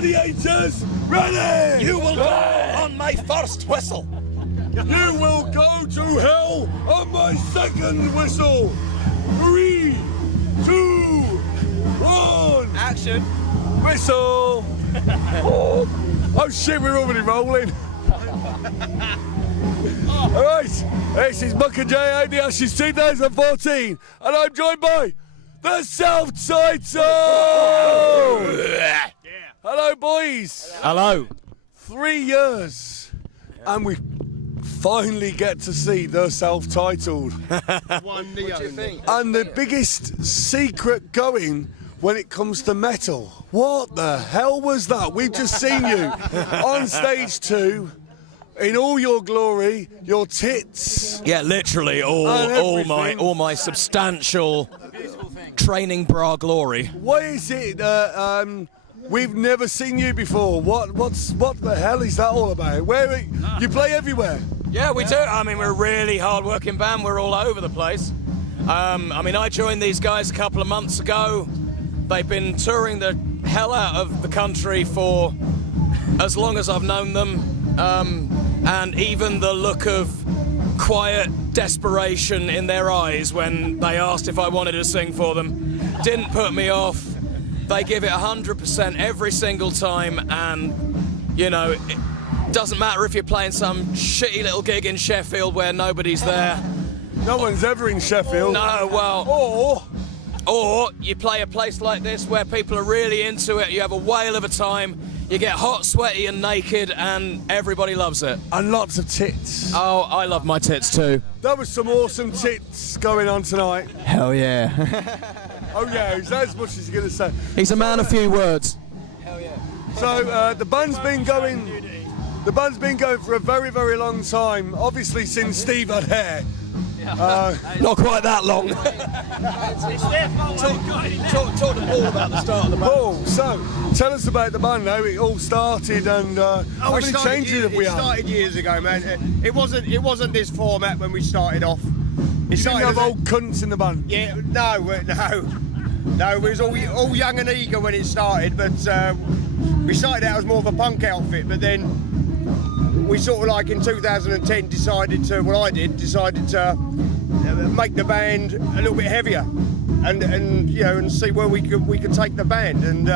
Gladiators, ready! You will go on my first whistle. You will go to hell on my second whistle. 3, 2, 1. Action. Whistle. Oh shit, we're already rolling. Alright, this is Muck and J the Ashes 2014, and I'm joined by the self-titled! Hello boys! Hello. 3 years, and we finally get to see the self-titled. What do you think? And the biggest secret going when it comes to metal. What the hell was that? We've just seen you on stage 2 in all your glory, your tits. Yeah, literally all my substantial training bra glory. What is it? We've never seen you before. What the hell is that all about? Where you play everywhere? Yeah, we do. I mean, we're a really hard-working band. We're all over the place. I mean, I joined these guys a couple of months ago. They've been touring the hell out of the country for as long as I've known them. And even the look of quiet desperation in their eyes when they asked if I wanted to sing for them didn't put me off. They give it 100% every single time, and, you know, it doesn't matter if you're playing some shitty little gig in Sheffield where nobody's there. No one's ever in Sheffield. No, well... Or you play a place like this where people are really into it, you have a whale of a time, you get hot, sweaty and naked, and everybody loves it. And lots of tits. Oh, I love my tits too. That was some awesome tits going on tonight. Hell yeah. Oh yeah, is that as much as you're going to say? He's a man of few words. Hell yeah. So the band's been going for a very, very long time. Obviously since Steve had hair. Not quite that long. Talk to Paul about the start of the band. Paul, so tell us about the band, how it all started, and how many changes have we had? It started years ago, man. It wasn't this format when we started off. You didn't have old cunts in the band? Yeah, no. We was all young and eager when it started, but we started out as more of a punk outfit, but then we sort of like in 2010 decided to make the band a little bit heavier and you know, and see where we could take the band, and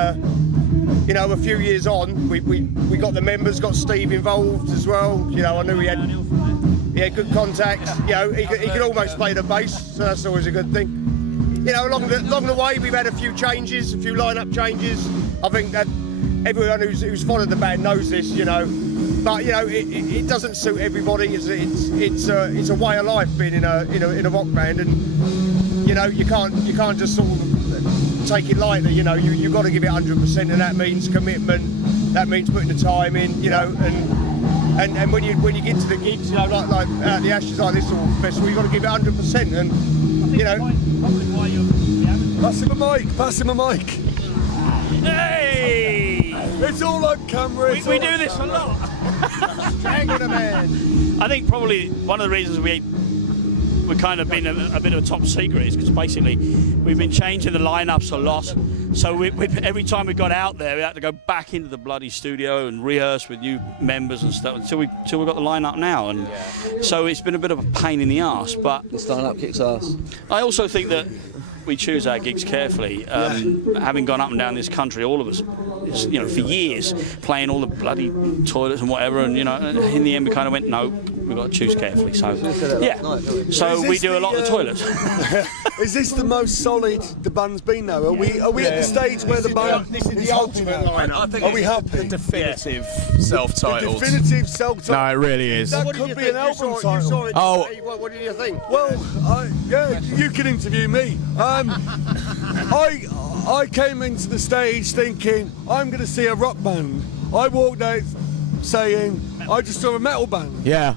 you know, a few years on we got the members, got Steve involved as well. You know, I knew he had good contacts. You know, he could almost play the bass, so that's always a good thing. You know, along the way we've had a few lineup changes. I think that everyone who's followed the band knows this, you know. But you know, it doesn't suit everybody. It's a way of life being in a rock band, and you know, you can't just sort of take it lightly. You know, you've got to give it 100%, and that means commitment. That means putting the time in. You know, and when you get to the gigs, you know, like at the Ashes like this sort of festival, you've got to give it 100%, and you know. Pass him a mic. Hey! It's all on camera. We do this a lot. Strangle the man. I think probably one of the reasons we've kind of been a bit of a top secret is because basically we've been changing the lineups a lot. So every time we got out there, we had to go back into the bloody studio and rehearse with new members and stuff until we got the lineup now. And so it's been a bit of a pain in the arse. But This lineup kicks ass. I also think that we choose our gigs carefully. Having gone up and down this country, all of us, you know, for years, playing all the bloody toilets and whatever, and you know, in the end we kind of went, no, we've got to choose carefully. So yeah, so we do a lot of the toilets. Is this the most solid the band's been now? Are we at the stage where the band? This is the ultimate lineup. I think Are we happy? the definitive self-titled. Definitive self-titled. No, it really is. That What did could you be think? an album You title. saw it Oh. today. What did you think? Well, yeah, you can interview me. I came into the stage thinking I'm going to see a rock band. I walked out saying I just saw a metal band. Yeah.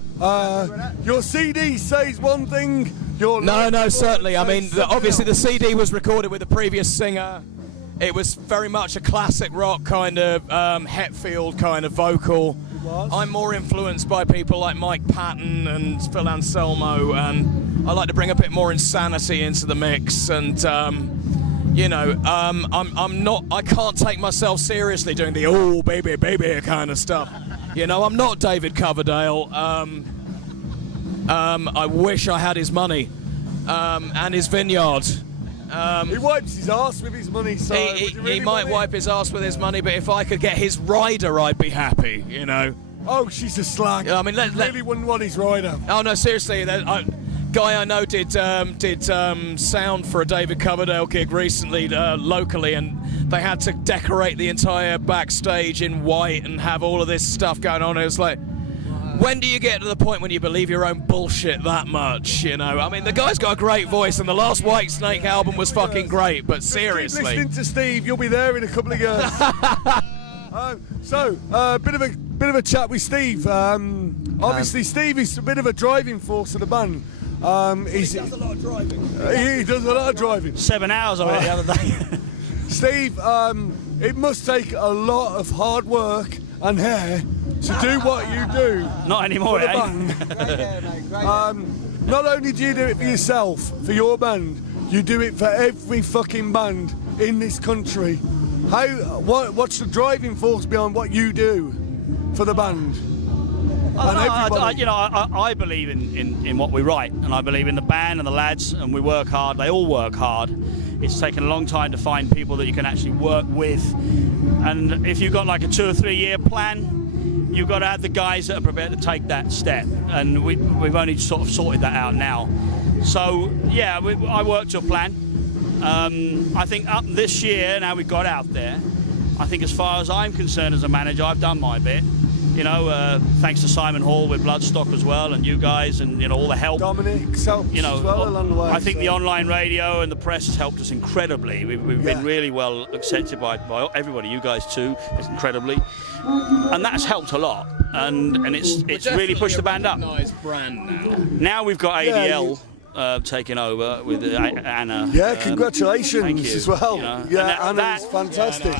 Your CD says one thing. No, certainly. I mean, obviously the CD was recorded with the previous singer. It was very much a classic rock kind of Hetfield kind of vocal. I'm more influenced by people like Mike Patton and Phil Anselmo, and I like to bring a bit more insanity into the mix. And you know, I'm not. I can't take myself seriously doing the "oh baby baby" kind of stuff. You know, I'm not David Coverdale. I wish I had his money and his vineyard. He wipes his arse with his money, so he might wipe his arse with his money, but if I could get his rider, I'd be happy. You know. Oh, she's a slag. I mean, really wouldn't want his rider. Oh no, seriously, guy I know did sound for a David Coverdale gig recently locally, and they had to decorate the entire backstage in white and have all of this stuff going on. It was like, when do you get to the point when you believe your own bullshit that much? You know, I mean, the guy's got a great voice, and the last Whitesnake album was fucking great. But seriously, keep listening to Steve, you'll be there in a couple of years. Bit of a chat with Steve. Obviously, Steve is a bit of a driving force of the band. He does a lot of driving. He does a lot of driving. 7 hours of it the other day. Steve, it must take a lot of hard work and hair to do what you do. Not anymore, for the band. Not only do you do it for yourself, for your band, you do it for every fucking band in this country. What's the driving force behind what you do for the band? I believe in what we write, and I believe in the band and the lads, and we work hard. They all work hard. It's taken a long time to find people that you can actually work with, and if you've got like a 2 or 3 year plan, you've got to have the guys that are prepared to take that step, and we've only sort of sorted that out now. So yeah, I worked to a plan. I think up this year, now we've got out there, I think as far as I'm concerned as a manager, I've done my bit. You know, thanks to Simon Hall with Bloodstock as well, and you guys, and you know, all the help. Dominic's helped as well along the way. I think the online radio and the press has helped us incredibly. We've been really well accepted by everybody. You guys too, incredibly, and that's helped a lot. And it's really pushed the band up. Brand now we've got ADL. Taking over with Anna. Yeah, congratulations thank you. as well. You know, yeah, Anna's fantastic.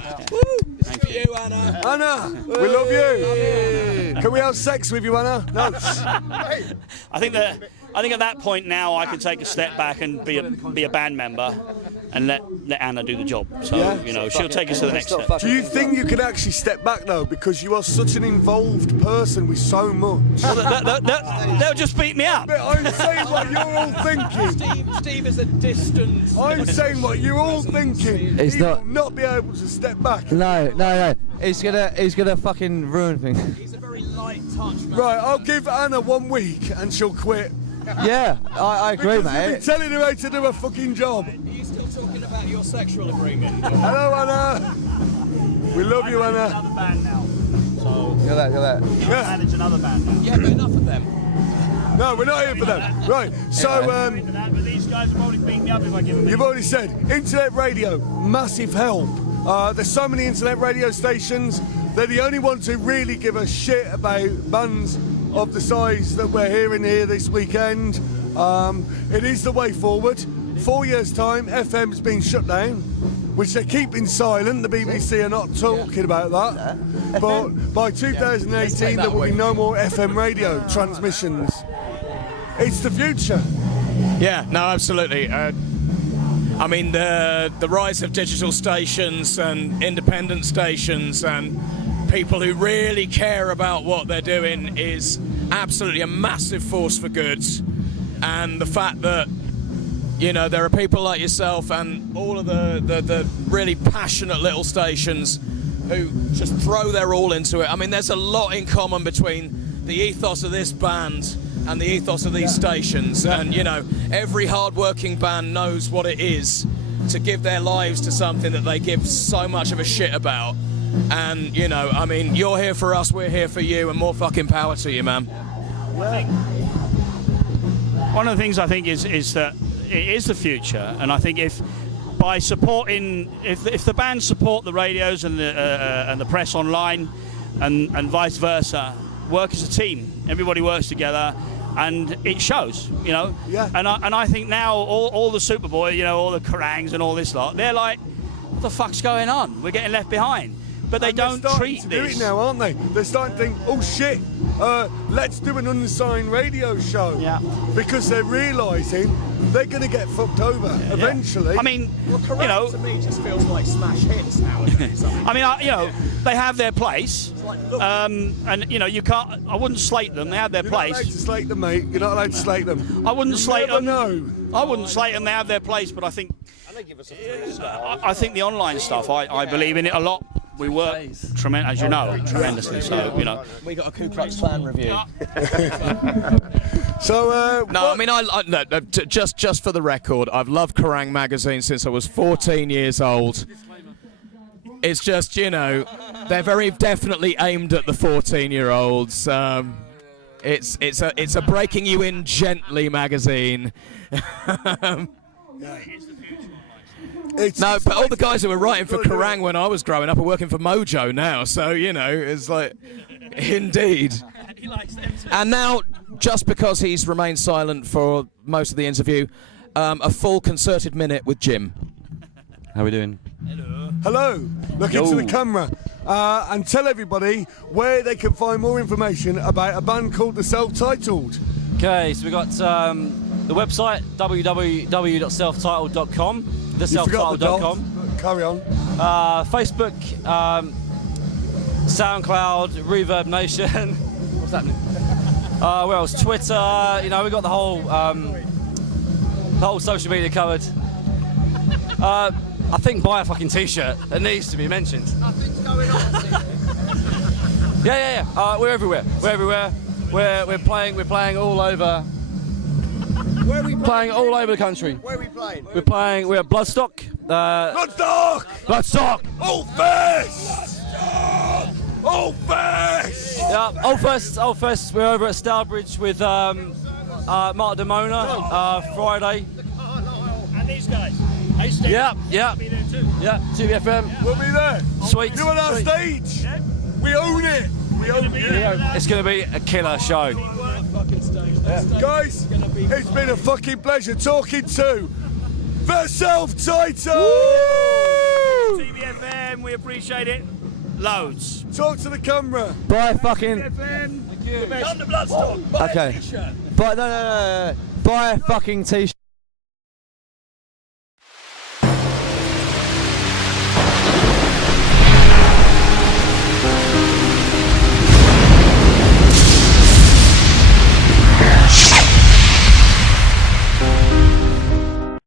Thank you, Anna. Anna, we love you. Can we have sex with you, Anna? No. I think at that point now I can take a step back and be a band member and let Anna do the job. So you know, she'll take us to the next step. Do you think you can actually step back though, because you are such an involved person with so much? Well, they'll just beat me up. But I'm saying what you're all thinking. Steve is a distant. I'm saying what you're all thinking. He's he will not be able to step back. No. He's gonna fucking ruin things. He's a very light touch man. Right, I'll give Anna 1 week and she'll quit. Yeah, I agree, Because you've mate. been telling her how to do a fucking job. Are you still talking about your sexual agreement? Hello, Anna. We love you, Anna. Another band now. So Look at that. Yeah. manage another band now. Yeah, but enough of them. No, we're not here for them. Right, so But these guys will probably beat me up if I give them. you've already said internet radio, massive help. There's so many internet radio stations. They're the only ones who really give a shit about bands of the size that we're hearing here this weekend. It is the way forward. 4 years' time, FM's been shut down, which they're keeping silent. The BBC are not talking about that. But by 2018, there will be no more FM radio transmissions. It's the future. Yeah, no, absolutely. I mean, the rise of digital stations and independent stations and people who really care about what they're doing is absolutely a massive force for good. And the fact that, you know, there are people like yourself and all of the really passionate little stations who just throw their all into it. I mean, there's a lot in common between the ethos of this band and the ethos of these stations. And, you know, every hard-working band knows what it is to give their lives to something that they give so much of a shit about. And, you know, I mean, you're here for us, we're here for you, and more fucking power to you, man. One of the things I think is that it is the future, and I think if by supporting, if the bands support the radios and the press online, and vice versa, work as a team, everybody works together, and it shows, you know. Yeah. And I think now all the Superboy, you know, all the Karangs and all this lot, they're like, what the fuck's going on? We're getting left behind. but they And they're don't starting treat to do this. it now, aren't they? They're starting to think, oh shit, let's do an unsigned radio show. Yeah. Because they're realising they're going to get fucked over eventually. I mean, Well, you know, to me just feels like smash hits nowadays. I mean, you know, they have their place, look. and you know, you can't. I wouldn't slate them. They have their You're not allowed place. to slate them, mate. You're not allowed to slate them. I wouldn't You slate never them. know. I wouldn't slate them. They have their place, but I think I think the online stuff. I believe in it a lot. We work tremendous, as you know, tremendously. So you know. We got a Ku Klux Klan review. So, No, I mean, just for the record, I've loved Kerrang! Magazine since I was 14 years old. It's just, you know, they're very definitely aimed at the 14-year-olds. It's a breaking you in gently magazine. No, but all the guys who were writing for Kerrang! When I was growing up are working for Mojo now, so, you know, it's like, indeed. And now, just because he's remained silent for most of the interview, a full concerted minute with Jim. How are we doing? hello, look into the camera, and tell everybody where they can find more information about a band called The Self-Titled. Okay, so we got the website www.selftitled.com, You forgot the dot. theselftitled.com. Carry on. Facebook, SoundCloud, Reverb Nation. What's happening? Where else? Twitter. You know, we got the whole social media covered. I think buy a fucking t-shirt. It needs to be mentioned. Nothing's going on. Yeah. We're everywhere. We're playing all over. Where are we Playing all over the country. Where are we playing? We're at Bloodstock. Bloodstock! Old Fest! Old Fest! Yeah, Old Fest. We're over at Stourbridge with Mark Damona Friday. And these guys. Hey, Steve. Yeah. Be there too. Yeah, TBFM. We'll be there. Sweet. You're on our Sweet. stage. We own it. We own it. It's going to be a killer show. Guys, it's been a fucking pleasure talking to The Self-Titled. TBFM, we appreciate it. Loads. Talk to the camera. Buy a fucking. Come to Bloodstock. Okay. Buy a fucking t-shirt.